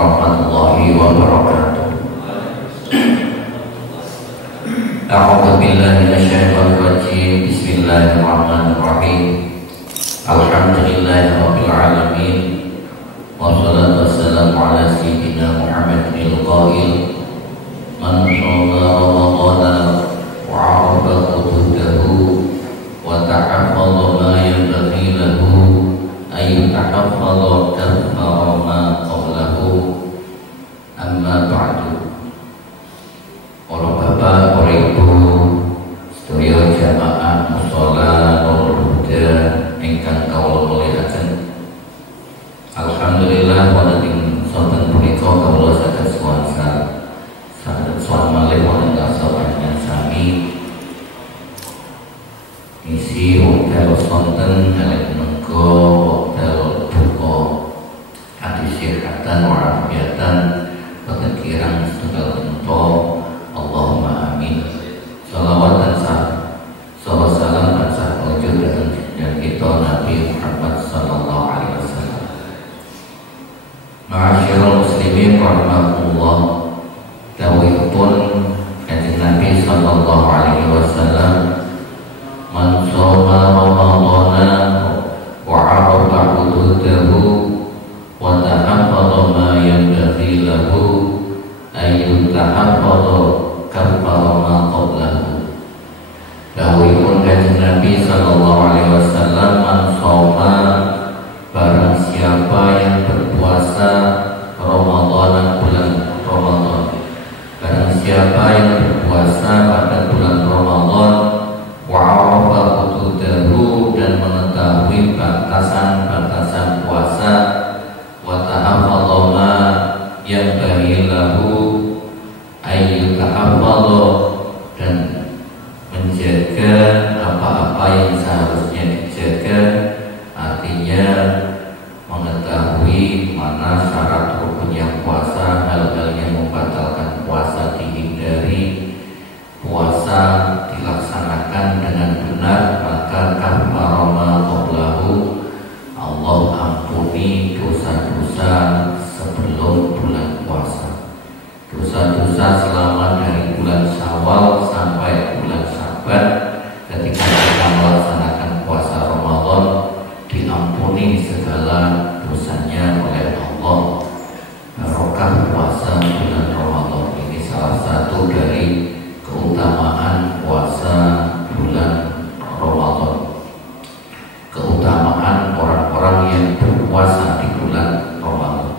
warahmatullahi wabarakatuh. A'udzu billahi minasyaitonir rajim. Bismillahirrahmanirrahim. Alhamdulillahirabbil alamin. Wassalatu wassalamu ala sayyidina Muhammadil qail man shalla ramadhana wa 'arafa hududahu wa ta'affadha ma yanbaghi lahu ay yatahaffadha kafara ma qablahu. Amma ba'du. Para bapak, para ibu, sedaya jamaah mushola Nurul Huda ingkang kawula mulyakaken. Alhamdulillah wonten sonten punika kawula saged sowan malih wonten kasopangan sami isi wekdal sonten kalih menika wekdal buka kesehatan walafiatan boten kirang setunggal tempo. Allahumma amin. Salawat dan salam tansah wujud dan kita Nabi Muhammad sallallahu alaihi wasallam. Ma'asyiral muslimin rahimakumullah. Dawuhipun Kanjeng Nabi sallallahu alaihi wasallam, man shoma ramadhana wa 'arafa hududahu wa tahaffadha ma yanbaghi lahu ay yatahaffadha kafara ma qablahu. Dawuhipun Kanjeng Nabi sallallahu alaihi wasallam, man shoma, barang siapa yang berpuasa Ramadan, bulan Ramadan, barang siapa yang berpuasa pada bulan Ramadan, wa 'arafa hududahu, dan mengetahui batasan-batasan puasa, wa tahaffadha ma yanbaghi lahu ay yatahaffadha, dan menjaga apa-apa yang seharusnya dijaga, artinya mengetahui mana syarat rukunnya puasa, hal-hal yang membatalkan puasa dihindari, puasa dilaksanakan dengan benar, maka kafara ma qablahu, Allah ampuni dosa-dosa sebelum bulan puasa. Dosa-dosa selama dari bulan Syawal sampai bulan Syaban ketika kita melaksanakan puasa Ramadan, diampuni segala dosanya oleh Allah. Barokah puasa bulan Ramadan ini salah satu dari keutamaan puasa bulan Ramadan. Keutamaan orang-orang yang berpuasa di bulan Ramadan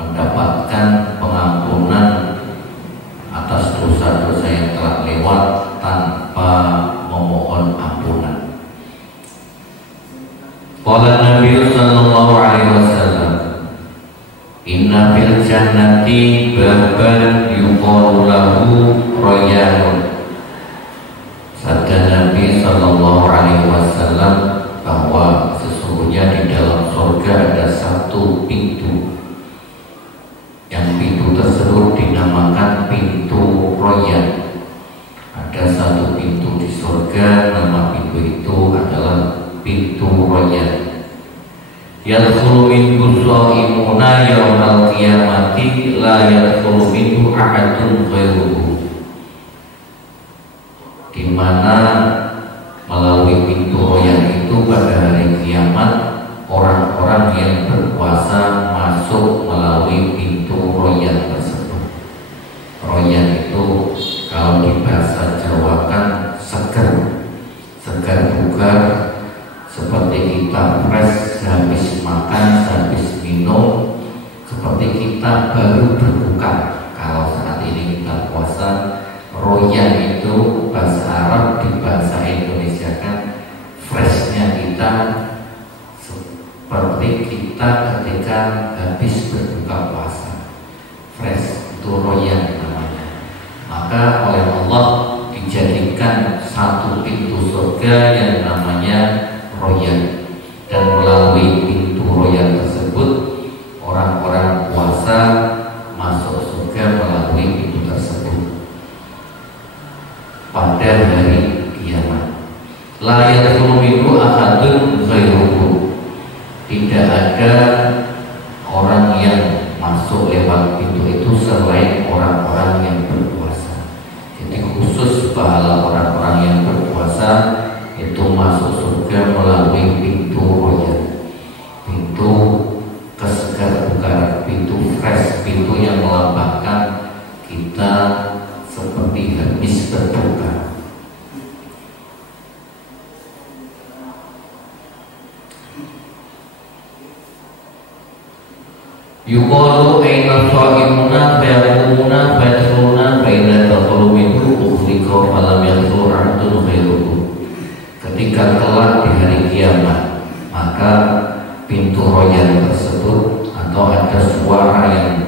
mendapatkan pengampunan atas dosa-dosa yang telah lewat tanpa memohon ampunan. Qala Nabi sallallahu alaihi wasallam, inna fil jannati baban yuqalu lahu rayyanun. Sabda Nabi sallallahu alaihi wasallam bahwa sesungguhnya di dalam surga ada satu pintu, yang pintu tersebut dinamakan pintu Rayyan. Ada satu pintu di surga, nama pintu itu adalah pintu Rayyan. Yadkhulu minhu shaimuna yaumal qiyamati la yadkhulu minhu ahadun ghairuhu. Di mana melalui pintu Rayyan itu pada hari kiamat orang-orang yang berpuasa masuk melalui pintu Rayyan tersebut. Rayyan itu kalau di bahasa Jawa kan segar bugar, seperti kita fresh habis makan, habis minum, seperti kita baru berbuka. Kalau saat ini kita puasa, Rayyan itu bahasa Arab, di bahasa Indonesia kan freshnya kita seperti kita ketika habis berbuka puasa. Fresh itu Rayyan namanya. Maka oleh Allah dijadikan satu pintu surga yang namanya Rayyan, dan melalui pintu Rayyan tersebut orang-orang puasa masuk surga melalui pintu tersebut pada hari kiamat. La yadkhulu minhu ahadun ghairuhu. Tidak ada orang yang masuk lewat Yuqalu aina sha'imuna fayaqumuna fayadkhuluna fa idza taqulu minhu ukhliqa falam yadkhul ahadun ghairuhu. Ketika kelak di hari kiamat, maka pintu royan tersebut atau ada suara yang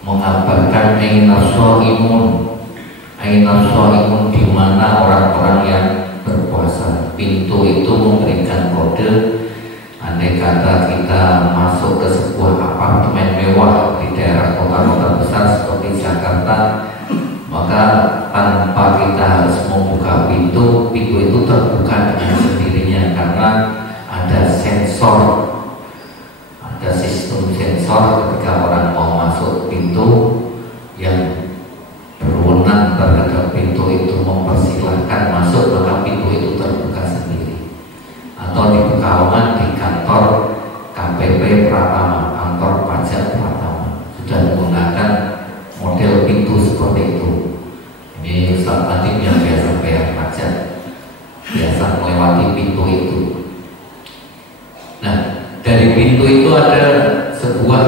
mengabarkan aina shaimun, di mana orang-orang yang berpuasa. Pintu itu memberikan kode. Andai kata kita masuk ke sebuah apartemen mewah di daerah kota-kota besar seperti Jakarta, maka tanpa kita harus membuka pintu itu terbuka dengan sendirinya karena ada sensor, ada sistem sensor. Ketika orang mau masuk pintu, yang berwenang terhadap pintu itu mempersilahkan masuk, maka pintu itu terbuka sendiri. Atau di Pekalongan, di kantor KPP Pratama, kantor pajak Pratama, sudah menggunakan model pintu seperti itu. Ini Ustaz Latif yang biasa bayar pajak biasa melewati pintu itu. Nah, dari pintu itu ada sebuah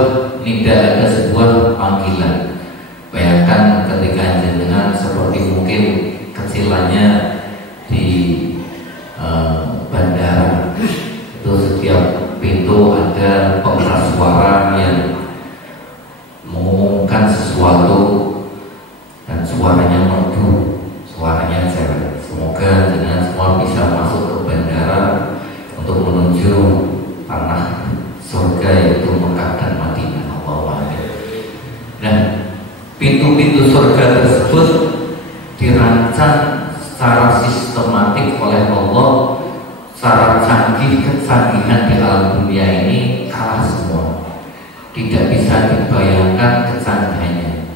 nida, ada sebuah panggilan. Bayangkan ketika jenengan seperti mungkin kecilannya di bandara, itu setiap pintu ada pengeras suara yang mengumumkan sesuatu dan suaranya merdu, suaranya cewek. Semoga dengan semua bisa masuk ke bandara untuk menuju tanah surga yaitu Mekah dan Madinah. Allahumma amin. Nah, pintu-pintu surga tersebut dirancang secara sistematik oleh Allah. Secara kecanggihan di alam dunia ini kalah semua, tidak bisa dibayangkan kecanggihannya.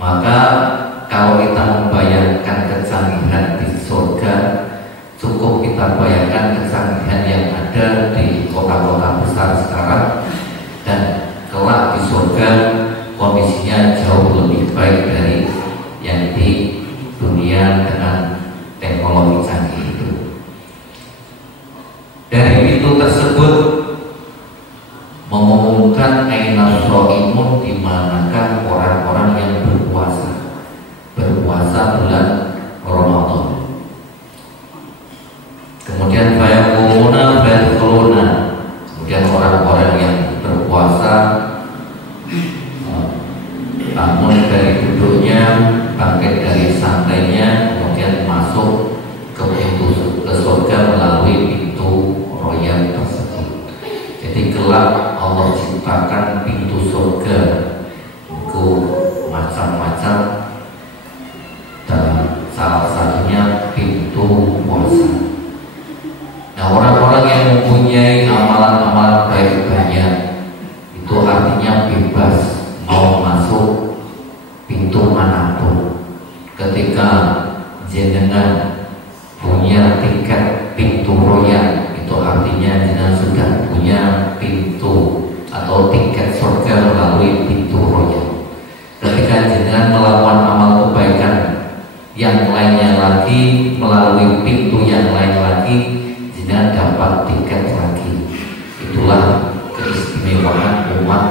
Maka kalau kita membayangkan kecanggihan di surga, cukup kita bayangkan kecanggihan yang ada di kota-kota besar sekarang, dan kelak di surga kondisinya jauh lebih baik dari yang di dunia dengan teknologi canggih itu. Dari pintu tersebut mengumumkan aina shaimun, di manakah orang-orang yang berpuasa bulan Ramadan. Kemudian fayaqumuna fayadkhuluna, kemudian orang-orang yang berpuasa bangun dari duduknya, bangkit dari santainya, kemudian masuk ke pintu ke surga melalui pintu royan tersebut. Jadi kelak Allah ciptakan pintu surga itu macam-macam, dan salah satunya pintu puasa. Nah, orang-orang yang mempunyai amalan-amalan baik banyak, itu artinya bebas mau masuk pintu manapun. Ketika jenengan punya tiket pintu royan, itu artinya jenengan sudah punya pintu atau tiket surga melalui pintu royan. Ketika jenengan melakukan amal kebaikan yang lainnya lagi melalui pintu yang lain lagi, jenengan dapat tiket lagi. Itulah keistimewaan umat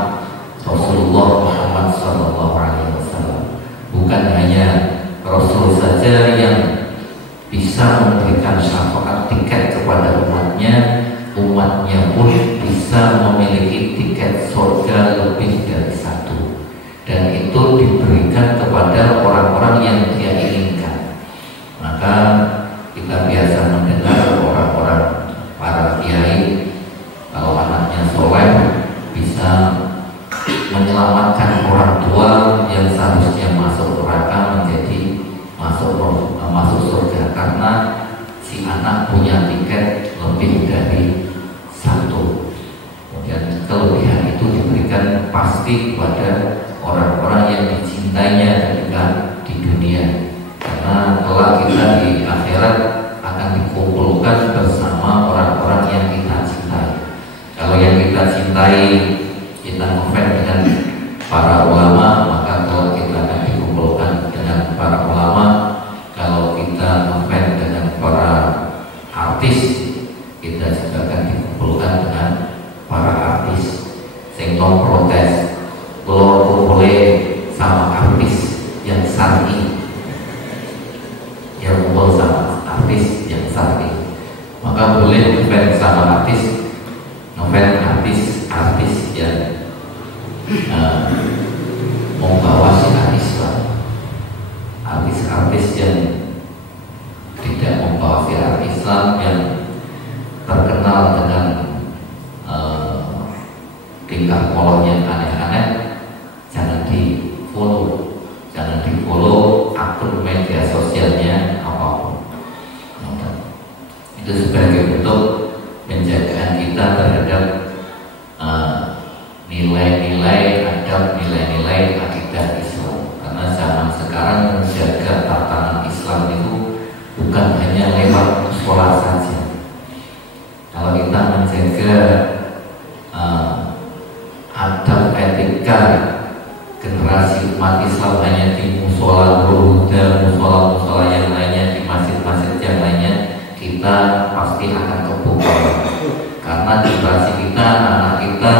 Rasulullah Muhammad SAW. Bukan hanya Rasul saja yang bisa memberikan syafaat tiket kepada umatnya, umatnya pun bisa memiliki tiket surga lebih dari satu, dan itu diberikan kepada orang-orang yang dia inginkan. Maka kita biasa mendengar orang-orang para kiai, kalau anaknya soleh bisa menyelamatkan orang tua yang seharusnya masuk neraka menjadi masuk surga, karena si anak punya tiket lebih dari satu. Kemudian kelebihan itu diberikan pasti kepada orang-orang yang dicintainya ketika di dunia, karena kelak kita di akhirat akan dikumpulkan bersama orang-orang yang kita cintai. Kalau yang kita cintai kita ngefans dengan para ulama, maka kalau kita akan dikumpulkan dengan para ulama. Kalau kita ngefans dengan para artis, kita disebutkan dengan para artis sing non protes. Kalau boleh sama artis yang syar'i, yang kumpul sama artis yang syar'i, maka boleh ngefans sama artis, artis yang membawa syiar Islam, artis yang tidak membawa syiar Islam, yang terkenal dengan tingkah polanya aneh-aneh, jangan di follow akun media sosialnya apapun. Itu sebagai bentuk penjagaan kita terhadap nilai-nilai adab, nilai-nilai akidah Islam. Karena zaman sekarang menjaga tatanan Islam itu bukan hanya lewat sholat saja. Kalau kita menjaga adab etika generasi umat Islam hanya di musola musola yang lainnya, di masjid-masjid yang lainnya, kita pasti akan kebongkar. Karena generasi kita, anak kita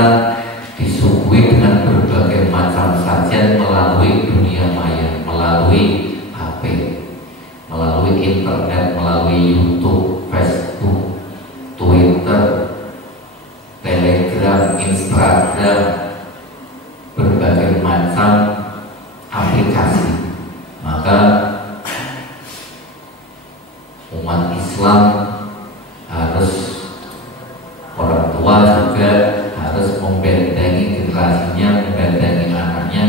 disuguhi dengan berbagai macam sajian melalui dunia maya, melalui HP, melalui internet, melalui YouTube, Facebook, Twitter, Telegram, Instagram, berbagai macam aplikasi. Maka umat Islam harus, orang tua juga harus membentengi generasinya, membentengi anaknya,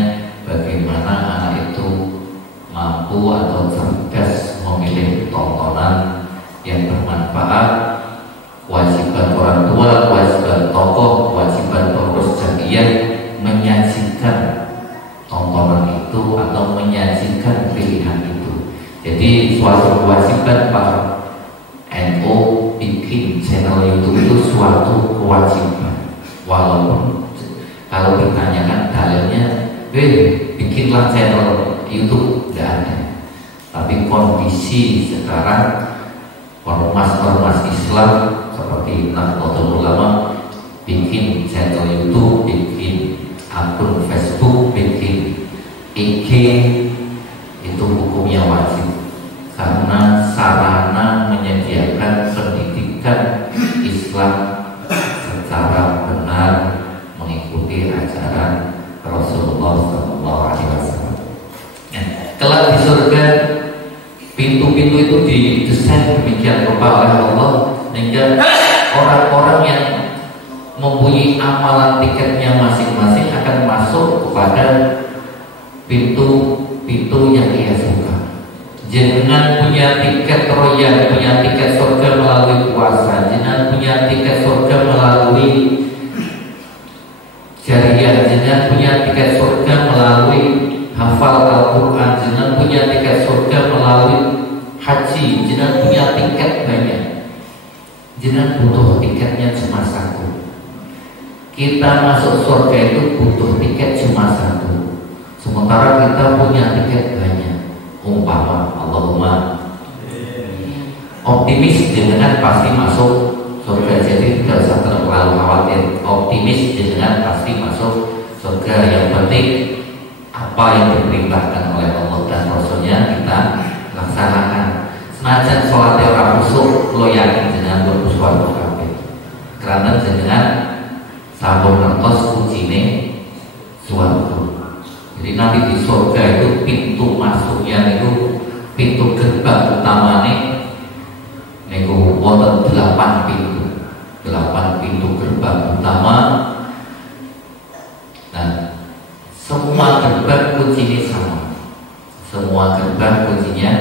bagaimana anak itu mampu atau cerdas memilih tontonan yang bermanfaat. Kewajiban orang tua, kewajiban tokoh, kewajiban pengurus jamiah menyajikan tontonan itu atau menyajikan pilihan itu. Jadi suatu kewajiban Pak NU bikin channel YouTube itu suatu kewajiban. Walaupun kalau ditanyakan dalilnya, bikinlah channel YouTube, nggak ada. Tapi kondisi sekarang ormas-ormas Islam seperti Nahdlatul Ulama bikin channel YouTube, bikin akun Facebook, bikin IG, itu hukumnya wajib karena sarana menyediakan pendidikan Islam secara benar mengikuti ajaran Rasulullah SAW. Kelak di surga pintu-pintu itu didesain demikian rupa oleh Allah sehingga orang-orang yang mempunyai amalan tiketnya masing-masing akan masuk kepada pintu-pintu yang ia suka. Jangan punya tiket royan, punya tiket surga melalui puasa, jangan punya tiket surga melalui jariah, jangan punya tiket surga melalui hafal Al-Quran, jangan punya tiket surga melalui haji, jangan punya tiket banyak, jangan butuh tiketnya cuma satu. Kita masuk surga itu butuh tiket cuma satu, sementara kita punya tiket banyak. Umpama Allahumma optimis dengan pasti masuk surga, jadi tidak usah terlalu khawatir. Optimis dengan pasti masuk surga, yang penting apa yang diperintahkan oleh Allah dan Rasulnya kita laksanakan. Senajan sholatnya orang busuk, lo yakin dengan berpusuan kabeh, karena dengan sabun ngertos kucine suatu. Jadi nanti di surga itu pintu masuknya itu, pintu gerbang utamanya niku wonten 8 pintu. 8 pintu gerbang utama, dan semua gerbang kuncinya sama. Semua gerbang kuncinya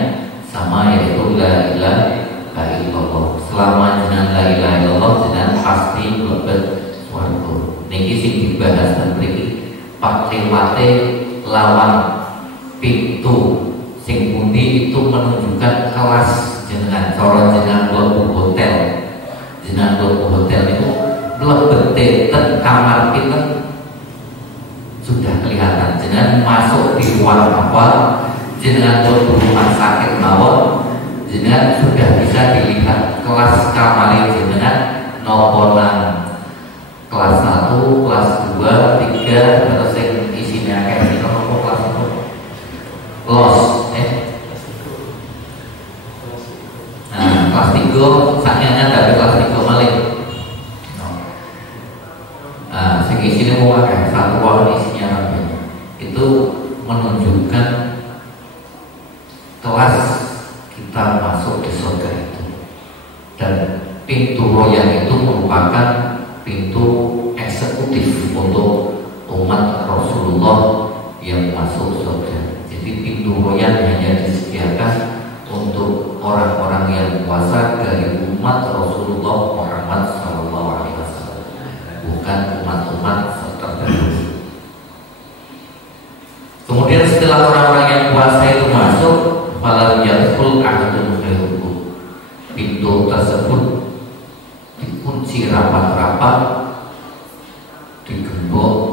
sama, yaitu la ilaha illallah. Selama jenengan la ilaha illallah, jenengan pasti mlebet swarga. Niki sing dibahas ten mriki paklewate lawan pintu sing pundi itu menunjukkan kelas jenengan. Cara jenengan mlebu hotel, jenengan mlebu hotel itu mlebet kamar pinten sudah kelihatan. Jenengan masuk di ruang apa, jenengan mlebu rumah sakit mawon, jenengan sudah bisa dilihat kelas kamar jenengan nopo nang kelas 1, kelas 2, 3, terus yang isinya kayak gitu nopo kelas itu los kelas 3 saknya dari kelas 3 maling. Sing isinya mau pakai satu ruangan isinya itu menunjukkan kelas kita masuk di surga itu, dan pintu royan itu merupakan pintu eksekutif untuk umat Rasulullah yang masuk surga. Jadi pintu royan hanya disediakan untuk orang-orang yang puasa dari umat Rasulullah Muhammad SAW, bukan umat-umat tertentu. Kemudian setelah orang-orang yang puasa itu masuk, falam yadkhul ahadun ghairuhu, pintu tersebut dikunci rapat-rapat, digembok